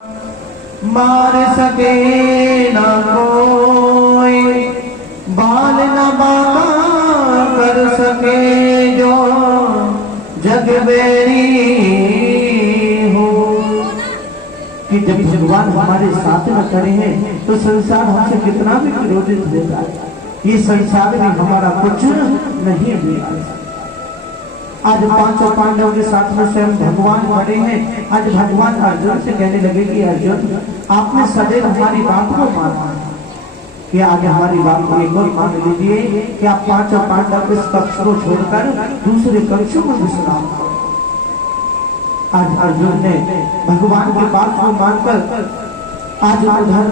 मार सके न कोई, बाल न बाका कर सके जो जग बेरी हो। कि जब भगवान हमारे साथ में खड़े हैं तो संसार हमसे कितना भी विरोधित हो जाए, ये संसार में हमारा कुछ नहीं बिगाड़। आज पांचों पांडवों के साथ में स्वयं भगवान खड़े हैं। आज भगवान अर्जुन से कहने लगे कि अर्जुन, आपने सदैव हमारी बात को माना, कि आज हमारी बात को एक और मान लीजिए कि आप पांचों पांडव इस कक्ष को छोड़कर दूसरे कक्ष में विश्राम करो। आज अर्जुन ने भगवान की बात को मानकर आज उधर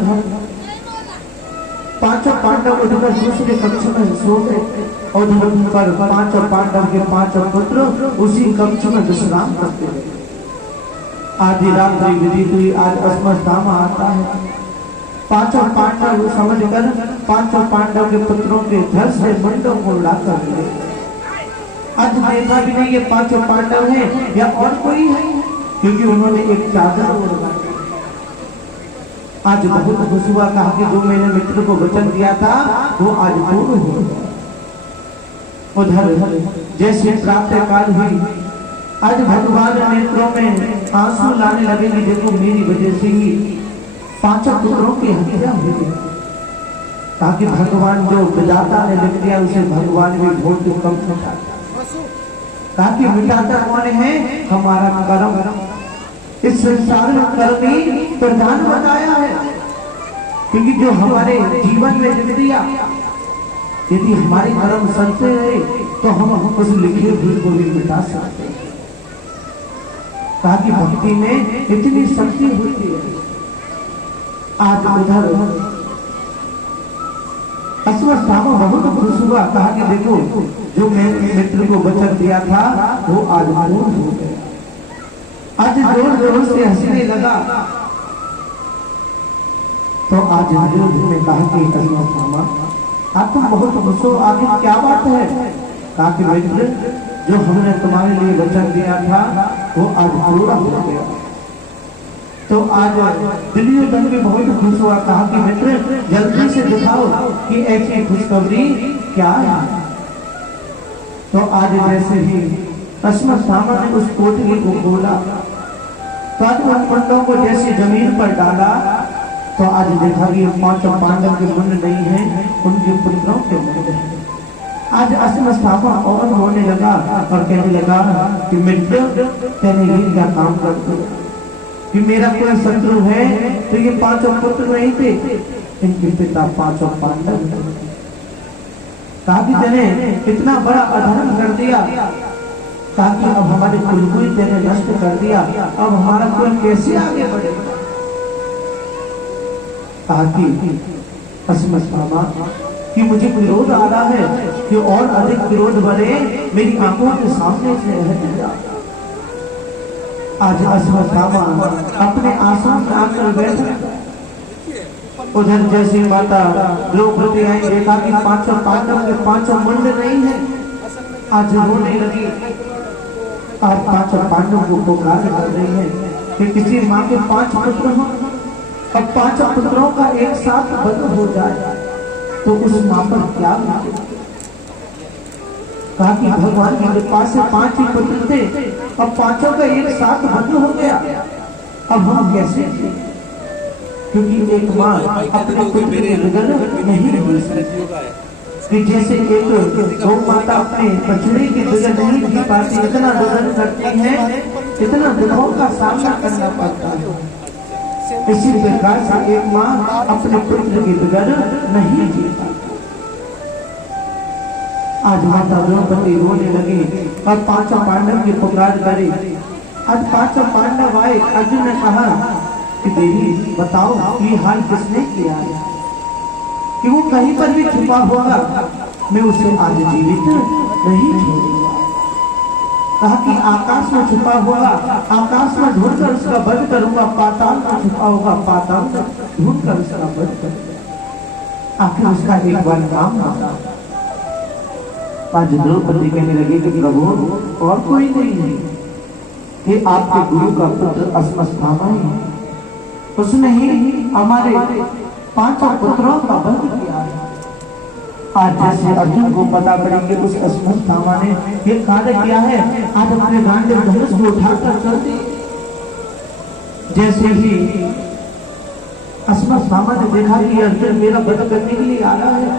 पांचों पांडव उधर दूसरे कक्ष में सो गए और पर पांचों पांडव के पांचों पुत्र उसी कक्ष में विश्राम करते रहे। आधी रात्रि विदित हुई, आज अस्मस्थामा आता है। पांचों पांडव समझकर पांचों पांडव के पुत्रों के धड़ से मुंडों को उड़ाकर ले। आज देखा भी नहीं ये पांचों पांडव हैं या और कोई है, क्योंकि उन्होंने एक चादर ओढ़। आज बहुत खुश हुआ, कहा कि जो मैंने मित्र को वचन दिया था वो आज पूर्ण हो गया। उधर जैसे प्रातः काल हुई, आज भगवान नेत्रों में आंसू लाने लगे कि देखो मेरी वजह से ही पांचों पुत्रों की हत्या हुई, ताकि भगवान जो विधाता ने लिख दिया उसे भगवान भी भोग कम मिटा, ताकि मिटाता कौन है? हमारा कर्म। इस संसार में कर्म ही प्रधान बताया है, क्योंकि जो हमारे जीवन में लिख दिया, यदि हमारे कर्म सच्चे रहे तो हम उस लिखे हुए को भी मिटा सकते हैं, ताकि भक्ति में इतनी शक्ति होती है। आज उधर अस्वस्थामा बहुत खुश हुआ, कहा कि देखो जो मैंने मित्र को वचन दिया था वो आज पूर्ण हो गया। आज जोर जोर से हंसने लगा। तो आज अर्जुन ने कहा कि अस्वस्थामा आप तो बहुत खुश हो, आखिर क्या बात है? कहा कि मित्र जो हमने तुम्हारे लिए वचन दिया था वो आज पूरा हो गया। तो आज दुर्योधन भी बहुत खुश हुआ, कहा कि मित्र जल्दी से दिखाओ कि ऐसी खुशखबरी क्या है। तो आज जैसे ही अस्वस्थामा ने उस कोठरी को खोला, तो आज उन मुंडों को जैसे जमीन पर डाला, तो आज देखा कि पांचों पांडव के मुंड नहीं है, उनके पुत्रों के मुंड है। आज अस्वस्थामा और होने लगा और कहने लगा कि मित्र तेरे ये क्या काम करते कि मेरा कोई शत्रु है तो ये पांचों पुत्र नहीं थे, इनके पिता पांचों पांडव। कहा कि तेने इतना बड़ा अधर्म कर दिया, ताकि अब हमारे कुल को ही तेने नष्ट कर दिया, अब हमारा कुल कैसे आगे बढ़ेगा? कहा कि अस्वस्थामा कि मुझे विरोध आ रहा है कि और अधिक विरोध बढ़े, मेरी आंखों के सामने से हट जा। आज अस्वस्थामा अपने आसन में आकर बैठा। उधर जैसी माता द्रौपदी आई, देखा कि पांचों पांडव के पांचों मुंड नहीं है, आज रोने लगी। आज पांचों पांडव को पुकार कर रही है कि किसी माँ के 5 पुत्र हों, अब 5 पुत्रों का एक साथ वध हो जाए तो उस माँ पर क्या बीते? कहा कि भगवान की कृपा से 5 ही पुत्र थे, अब 5 का एक साथ वध हो गया, अब हम कैसे थे? क्योंकि एक माँ अपने पुत्र के बगैर नहीं हो सकती, कि जैसे एक गौ माता अपने बछड़े के बगैर नहीं जी पाती, इतना दुर्दन करती है, इतना दुखों का सामना करना पड़ता है। इसी प्रकार से एक माँ अपने पुत्र के बगैर नहीं जी पाती। आज माता द्रौपदी रोने लगी और पांचों पांडव की पुकार करे। आज पांचों पांडव आए। अर्जुन ने कहा कि देवी बताओ ये हाल किसने किया है, कि वो कहीं पर भी छुपा होगा, मैं उसे आज जीवित नहीं छोड़ूंगा। कहा कि आकाश में छुपा होगा, आकाश में ढूंढकर उसका वध करूंगा, पाताल में छुपा होगा, पाताल में ढूंढकर उसका वध करूंगा। आखिर उसका एक बार काम होगा। आज द्रौपदी कहने लगी कि प्रभु और कोई नहीं है, ये आपके गुरु का पुत्र अस्वस्थामा ही है। उसने ही हमारे 5 पुत्रों का वध किया है। आज जैसे अर्जुन को पता पड़ी कि उस अश्वत्थामा ने ये कार्य किया है, आज अपने गांडीव धनुष को उठाकर चल दी। जैसे ही अश्वत्थामा ने देखा कि अर्जुन मेरा वध करने के लिए आ रहा है,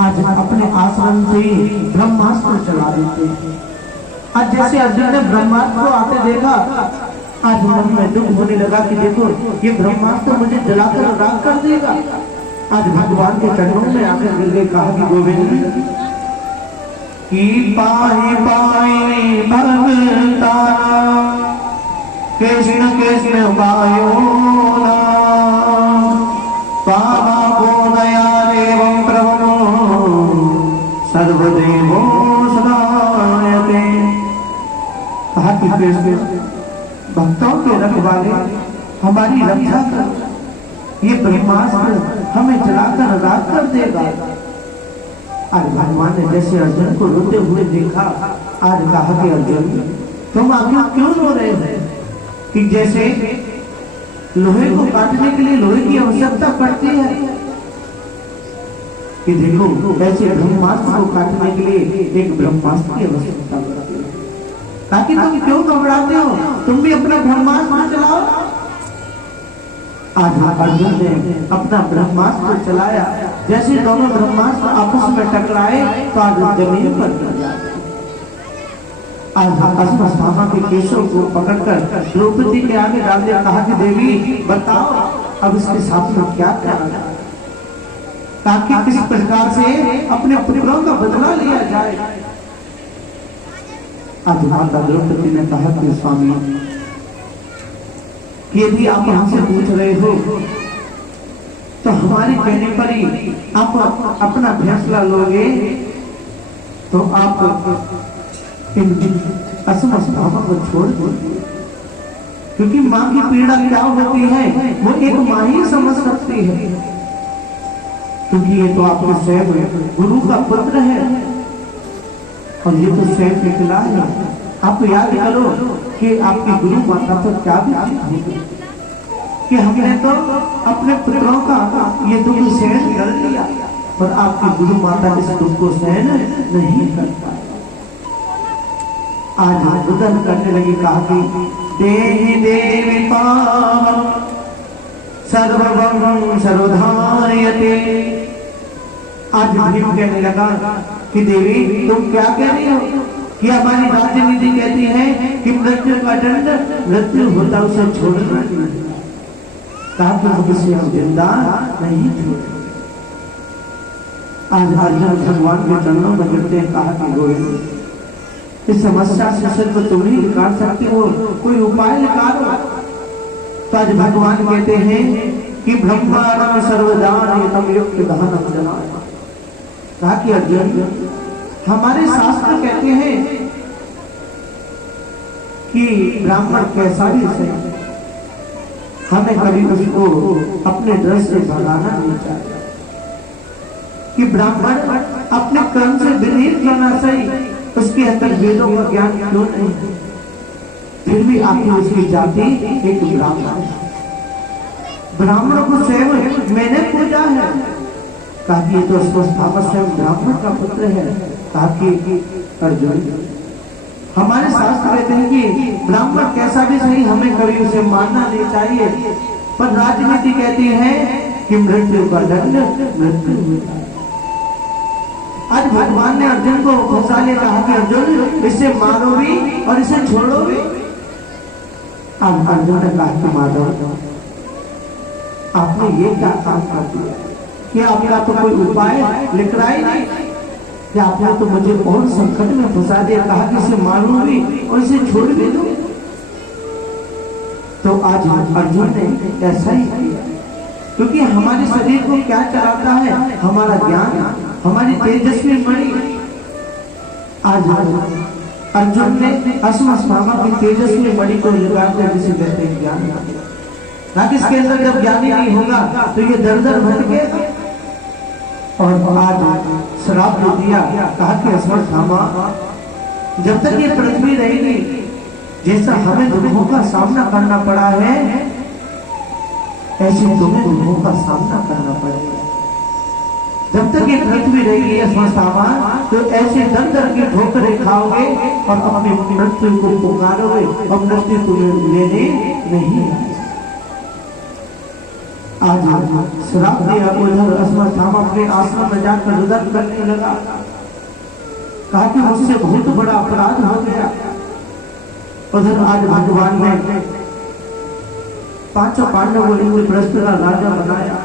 आज अपने आश्रम से ही ब्रह्मास्त्र चला देते हैं। आज जैसे अर्जुन ने ब्रह्मास्त्र को आते देखा, आज मन में दुख होने लगा कि देखो ये ब्रह्मास्त्र मुझे जलाकर राख कर देगा। आज भगवान के चरणों में आकर गिर गए, कहा कि गोविंद की पाए पाए भगताना कृष्ण कृष्ण पायो ना पावा को दया देवं प्रभु सर्वदेवो सदायते। कहा कि कृष्ण भक्तों के रखवाले हमारी रक्षा कर, ये ब्रह्मास्त्र हमें जलाकर राख कर देगा। आज भगवान ने जैसे अर्जुन को रोते हुए देखा, आज कहा कि अर्जुन तुम आखिर क्यों रो रहे हो? कि जैसे लोहे को काटने के लिए लोहे की आवश्यकता पड़ती है, कि देखो ऐसे ब्रह्मास्त्र को काटने के लिए एक ब्रह्मास्त्र की आवश्यकता पड़ती है। ताकि तुम क्यों घबराते हो, तुम भी अपना ब्रह्मास्त्र चलाओ। आज अर्जुन ने अपना ब्रह्मास्त्र चलाया, जैसे दोनों ब्रह्मास्त्र आपस में टकराए तो आज जमीन पर गिर जाते। आज अश्वत्थामा के केशों को पकड़कर द्रौपदी के आगे डाल दिया, कहा कि देवी बताओ अब इसके साथ में क्या करना है, ताकि किस प्रकार से अपने पुत्रों का बदला लिया जाए। आज माता द्रौपदी ने कहा कि स्वामी यदि आप हमसे पूछ रहे हो तो हमारे कहने पर ही आप अपना फैसला लोगे, तो आप इन अश्वत्थामा को छोड़ दो, क्योंकि माँ की पीड़ा क्या होती है वो एक माँ ही समझ सकती है। क्योंकि ये तो आपके स्वयं गुरु का पुत्र है और ये तो स्वयं निकला है। आप याद करो कि आपकी गुरु माता तो क्या भी कि हमने तो अपने पुत्रों का ये दुख सहन कर लिया, पर आपकी गुरु माता इस दुख को सहन नहीं कर पाए। आज रुदन करने लगी, कहा कि देहि देवी पावं सर्वं सर्वधारयते। आज भीम कहने लगा कि देवी तुम क्या कह रही हो कि हमारी राजनीति कहती है कि मृत्यु का दंड मृत्यु होता उसे छोड़ना नहीं, कहा कि हम इसे हम जिंदा नहीं छोड़ेंगे। आज अर्जुन भगवान के चरणों में गिरते हैं, कहा कि गोविंद इस समस्या से सिर्फ तुम ही निकाल सकती हो, कोई उपाय निकालो। तो आज भगवान कहते हैं कि ब्रह्मांड सर्वदान तम युक्त दहनम जना। कहा कि अर्जुन हमारे शास्त्र कहते हैं कि ब्राह्मण कैसा भी सही, हमें कभी उसको अपने दृष्टि से भगाना नहीं चाहिए, कि ब्राह्मण अपने कर्म से विनीत होना सही, उसके अंदर वेदों का ज्ञान क्यों नहीं, फिर भी आखिर उसकी जाति एक ब्राह्मण है। ब्राह्मण को स्वयं मैंने पूजा है, कहा कि ये तो अश्वत्थामा स्वयं ब्राह्मण का पुत्र है। कहा कि अर्जुन हमारे शास्त्र कहते हैं कि ब्राह्मण कैसा भी सही हमें कभी उसे मानना नहीं चाहिए, पर राजनीति कहती है कि मृत्यु का दंड मृत्यु होता है। आज भगवान ने अर्जुन को फंसा लिया, कहा कि अर्जुन इसे मारो भी और इसे छोड़ो भी। अब अर्जुन ने कहा कि माधव आपने ये क्या काम कर दिया कि आपका तो कोई उपाय लिख रहा ही नहीं, कि आपने तो मुझे और संकट में फंसा दिया। कहा कि इसे मारूं भी और इसे छोड़ भी दूं। तो आज अर्जुन ने ऐसा ही किया, क्योंकि हमारे शरीर को क्या चलाता है, हमारा ज्ञान, हमारी तेजस्वी मणि। आज अर्जुन ने अश्वत्थामा की तेजस्वी मणि को लगाकर जिसे कहते हैं ज्ञान, ताकि इसके अंदर जब ज्ञानी नहीं होगा तो ये दर दर भटकेगा। और आज श्राप दे दिया, कहा कि अश्वत्थामा जब तक ये पृथ्वी रहेगी, जैसा हमें दुखों का सामना करना पड़ा है, ऐसे तुम्हें दुखों का सामना करना पड़ेगा। जब तक ये पृथ्वी रहेगी अस्वस्थामा, तो ऐसे दर दर की ठोकरें खाओगे और अपने मृत्यु को पुकारोगे और मृत्यु तुम्हें लेने नहीं आएगी। आज श्राप दिया। उधर अस्वस्थामा अपने आश्रम में जाकर रुदन करने लगा, कहा कि मुझसे बहुत बड़ा अपराध हो गया। उधर आज भगवान ने पांचों पांडवों को इंद्रप्रस्थ का राजा बनाया।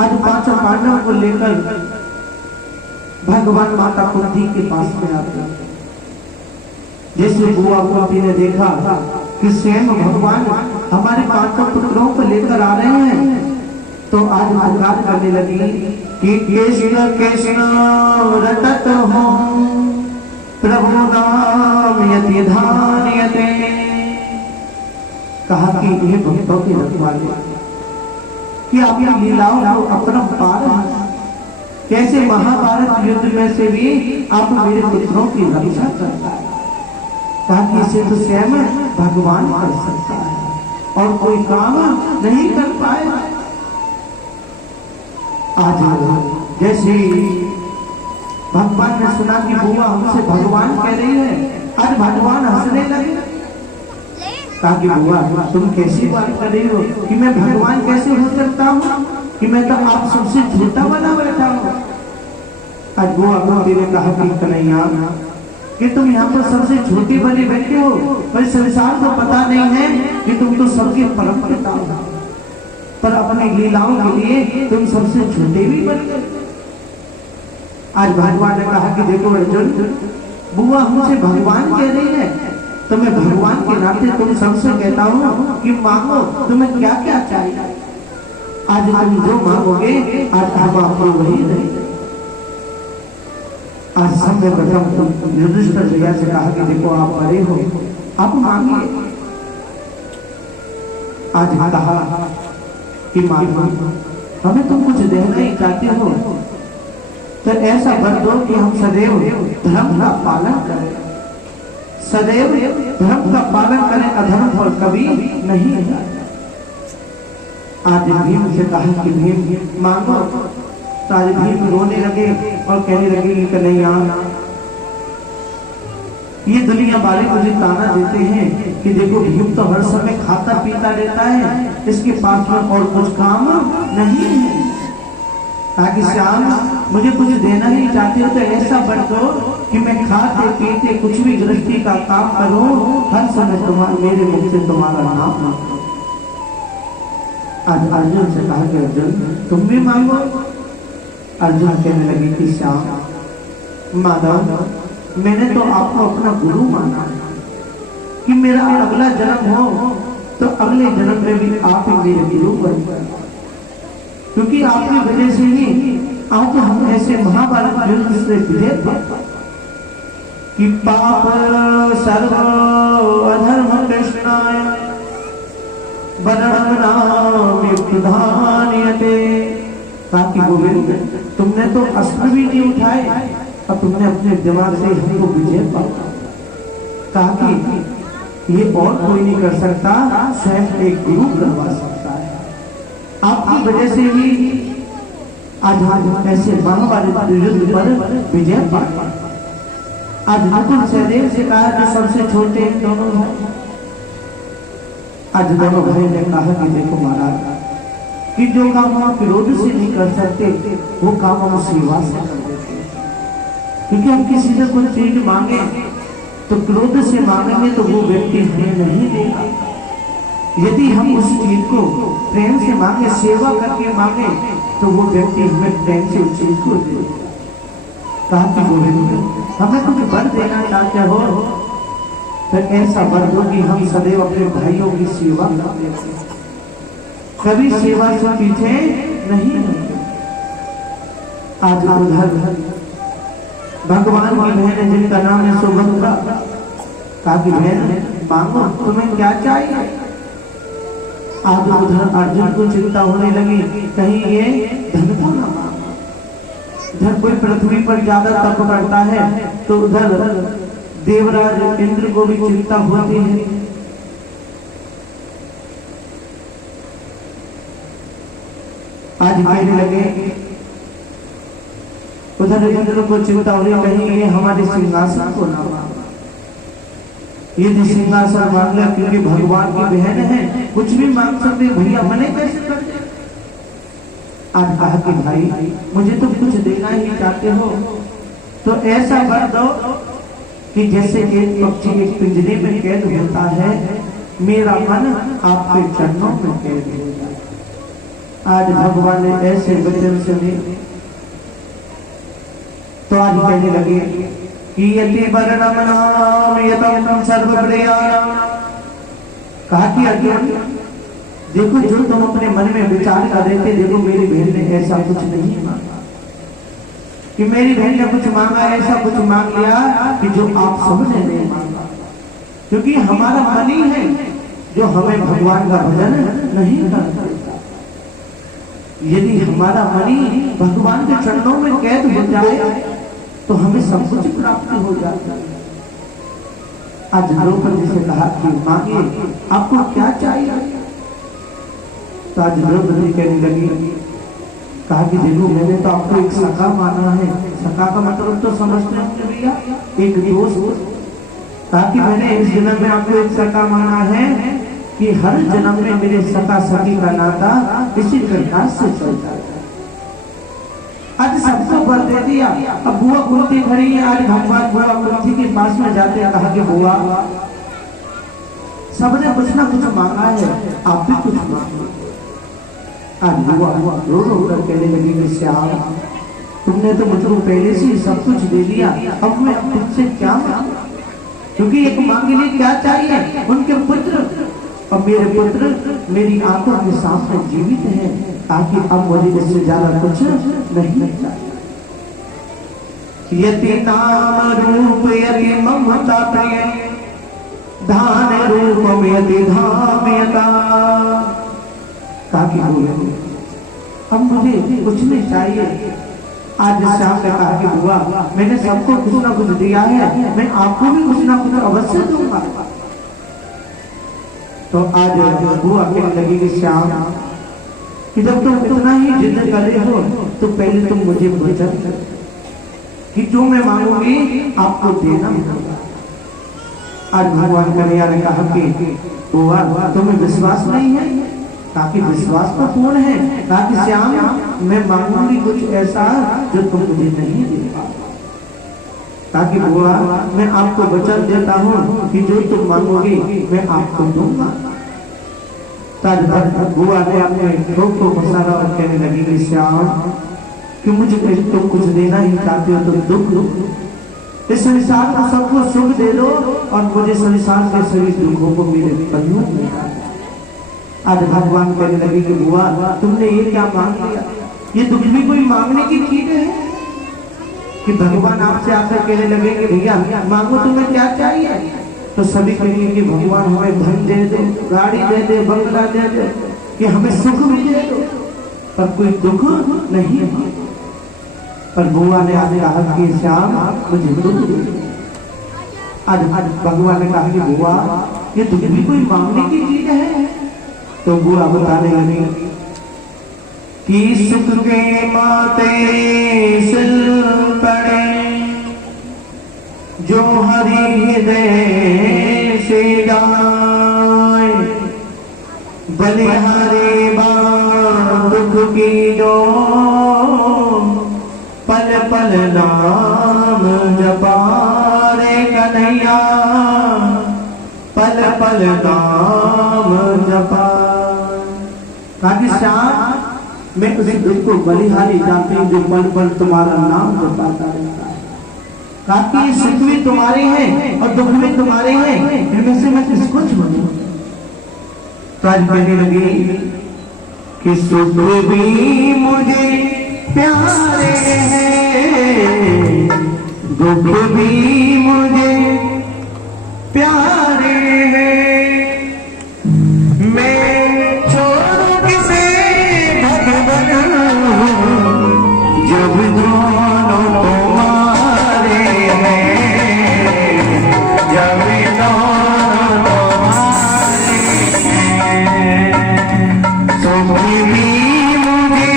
आज पांचों पांडवों को लेकर भगवान माता कुंती के पास में आते हैं। जैसे बुआ कुंती ने देखा कि स्वयं भगवान हमारे पांचों पुत्रों को लेकर आ रहे हैं, तो आज पुकार करने लगी कि कृष्ण कृष्ण रटत हो प्रभु नाम यति धान्यते। कहा कि ये भक्तों की रखवाले कि आपकी लीलाओं को अपरंपार है। कैसे महाभारत युद्ध में से भी आप मेरे पुत्रों की रक्षा करता है। कहा कि इसे तो स्वयं भगवान कर सकता है और कोई काम नहीं कर पाएगा। आज जैसे भगवान ने सुना कि बुआ हमसे भगवान कह रही है, आज भगवान हंसने लगे। कहा कि बुआ तुम कैसी बात कर रही हो कि मैं भगवान कैसे हो सकता हूँ, कि मैं तो आप सबसे छोटा बना बैठा हूँ। आज बुआ कुंती ने कहा कि कन्हैया कि तुम यहाँ पर सबसे छोटी बनी बैठे हो, पर संसार को पता नहीं है कि तुम तो सबके परम पिता हो, पर अपनी लीलाओं के लिए तुम सबसे छोटे भी बन गए। आज भगवान ने कहा कि देखो अर्जुन, बुआ हमसे भगवान कह रही है, तो मैं भगवान के नाते तुम सबसे कहता हूँ कि मांगो तुम्हें क्या क्या चाहिए। आज तुम जो मांगोगे आज हम आपको वही देंगे। आज समय प्रथम युधिष्ठिर भैया से कहा कि देखो आप बड़े हो, आप मांगिए। आज कहा कि मांगो, हमें तुम कुछ देना ही चाहते हो तो ऐसा वर दो कि हम सदैव धर्म का पालन करें, सदैव धर्म का पालन करें, अधर्म पर कभी नहीं जाए। आज भीम से कहा कि भीम मांगो, तो आज भीम रोने लगे और कहने लगे कि कन्हैया ये दुनिया वाले मुझे ताना देते हैं कि देखो भीम तो हर समय खाता पीता रहता है, इसके पास में और कुछ काम नहीं है। ताकि श्याम मुझे कुछ देना ही चाहते हो तो ऐसा वर दो कि मैं खाते पीते कुछ भी गृहस्थी का काम करूं, हर समय तुम्हारे मेरे मुख से तुम्हारा नाम ना करो। आज अर्जुन से कहा कि अर्जुन तुम भी मांगो। अर्जुन कहने लगे कि श्याम माधव मैंने तो आपको अपना गुरु माना कि मेरा अगला जन्म हो तो अगले जन्म में भी आप ही मेरे गुरु बन जाए, क्योंकि आपकी वजह से ही आज हम ऐसे महाभारत युद्ध से विजय पाते कि पाप सर्व अधर्म कृष्णाय वरण नाम युक्तधान्यते। ताकि गोविंद तुमने तो अस्त्र भी नहीं उठाए और तुमने अपने दिमाग से हमको विजय पाया। कहा कि ये और कोई नहीं कर सकता, स्वयं एक गुरु करवा सकता है। आपकी वजह से ही आज हम ऐसे महाभारत युद्ध पर विजय पाया। आज नकुल सहदेव से कहा कि सबसे छोटे दोनों हैं। आज दोनों भाई ने कहा कि देखो महाराज कि जो काम हम क्रोध से नहीं कर सकते वो काम हम सेवा से कर देते हैं। क्योंकि हम किसी से कोई चीज मांगे तो क्रोध से मांगेंगे तो वो व्यक्ति हमें नहीं देगा। यदि हम उस चीज को प्रेम से मांगे, सेवा करके मांगे, तो वो व्यक्ति हमें प्रेम से उस चीज को देगा। कहा कि गोविंद हमें कुछ वर देना चाहते हो तो ऐसा वर दो कि हम सदैव अपने भाइयों की सेवा करते हैं, कभी सेवा से पीछे नहीं होते। आज उधर भगवान की बहन जिनका नाम है सुभद्रा, कहा कि बहन मांगो तुम्हें क्या चाहिए। आज उधर अर्जुन को चिंता होने लगी कहीं ये धन को ना मांगो। इधर कोई पृथ्वी पर ज्यादा तप करता है तो उधर देवराज इंद्र को भी चिंता होती है आज कहने लगे उधर इंद्र को चिंता हो रही, कहीं ये हमारे सिंहासन को ना मांगा। यदि सिंहासन मांग लिया, क्योंकि भगवान की बहन है, कुछ भी मांग सकते, भैया मने कैसे करते। आज कहा कि भाई मुझे तो कुछ देना ही चाहते हो तो ऐसा वर दो कि जैसे एक पक्षी एक पिंजरे में कैद होता है, मेरा मन आपके चरणों में कैद हो जाए। आज भगवान ने ऐसे वचन सुने तो आज कहने लगे कि यति वर्णम नाम यतम सर्वप्रियाणाम। कहा कि अर्जुन देखो, जो तुम अपने मन में विचार कर रहे थे, देखो मेरी बहन ने ऐसा कुछ नहीं मांगा कि मेरी बहन ने कुछ मांगा, ऐसा कुछ मांग लिया कि जो आप सबने नहीं मांगा। क्योंकि हमारा मन ही है जो हमें भगवान का भजन नहीं कर देता। यदि हमारा मन ही भगवान के चरणों में कैद हो जाए तो हमें सब कुछ प्राप्त हो जाता है। आज द्रौपदी से कहा कि मांगे, आपको क्या चाहिए। तो आज द्रौपदी कहने लगी, कहा कि देखो मैंने तो आपको एक सखा माना है। सखा का मतलब तो समझते होंगे भैया, एक दोस्त। कहा कि मैंने इस जन्म में आपको एक सखा माना है कि हर जन्म में मेरे सखा सखी का नाता इसी प्रकार से चलता है। आज सबको वर दे दिया। अब बुआ कुंती खड़ी है, आज भगवान बुआ कुंती के पास में जाते हैं, कहा कि बुआ सबने कुछ ना कुछ मांगा है, आप भी कुछ मांगो। आज बुआ रो रो कर कहने लगी कि श्याम तुमने तो मुझको पहले से सब कुछ दे दिया, अब मैं तुझसे क्या मांगू। क्योंकि एक मांग के लिए क्या चाहिए, उनके पुत्र, और मेरे पुत्र मेरी आंखों के सामने जीवित है, ताकि अब मुझे इससे ज्यादा कुछ नहीं चाहिए। यति नाम रूप यति ममता प्रिय धान रूप यति धाम्यता। ताकि अब मुझे कुछ नहीं चाहिए। आज श्याम ने कहा कि बुआ मैंने सबको कुछ ना कुछ दिया है, मैं आपको भी कुछ ना कुछ अवश्य दूंगा। तो आज बुआ कहने लगी कि श्याम कि जब तुम इतना ही जिद कर रहे हो तो पहले तुम मुझे वचन कि जो मैं मांगूंगी आपको देना होगा। आज भगवान कन्हैया ने कहा कि बुआ तुम्हें विश्वास नहीं है, ताकि विश्वास तो पूर्ण है, ताकि श्याम मैं मांगूंगी कुछ ऐसा जो तुम मुझे नहीं दे पाओ। ताकि बुआ मैं आपको वचन देता हूँ कि जो तुम मांगोगी मैं आपको दूंगा। बुआ ने अपने ठोक को फंसाना और कहने लगी कि श्याम कि मुझे तुम कुछ देना ही चाहते हो तो दुख इस संसार को सबको सुख दे दो और मुझे संसार के सभी दुखों को मेरे पल्लू में। आज भगवान कहने लगे कि बुआ तुमने ये क्या मांग लिया, ये दुख भी कोई मांगने की चीज है कि भगवान आपसे आकर कहने लगे कि भैया मांगो तुम्हें क्या चाहिए। तो सभी कहेंगे कि भगवान हमें धन दे दो, गाड़ी दे दे, बंगला दे दे, कि हमें सुख भी दे दो, पर कोई दुख नहीं है। पर बुआ ने आज कहा कि श्याम मुझे दुख दे। आज भगवान ने कहा कि बुआ ये दुख भी कोई मांगने की चीज है। तो बुआ बताने लगी कि सुख के माते सिल पड़े जो हरि हृदय से गाए, बलिहारी बात दुख की जो पल पल नाम जपारे कन्हैया, पल पल नाम जपा। ताकि श्याम मैं उस दुख को बलिहारी जाती हूँ जो पल पल तुम्हारा नाम जपाता रहता है। ताकि सुख भी तुम्हारे हैं और दुख भी तुम्हारे हैं, इनमें से मैं किसको छोड़ूं। तो आज कहने लगी कि सुख भी मुझे प्यारे हैं, दुख भी मुझे प्यारे हैं, मैं छोड़ू किसे भगवान जब दोनों तुम्हारे हैं, जब दोनों तुम्हारे हैं। सुख भी मुझे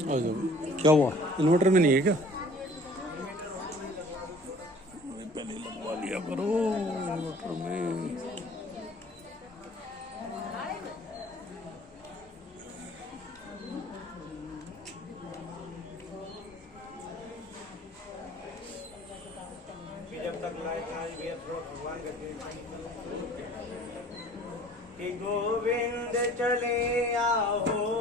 क्या हुआ, इन्वर्टर में नहीं है क्या? पहले लगवा लिया करो इन्वर्टर में। जब तक लाइट आज भी भगवान के गोविंद चले आओ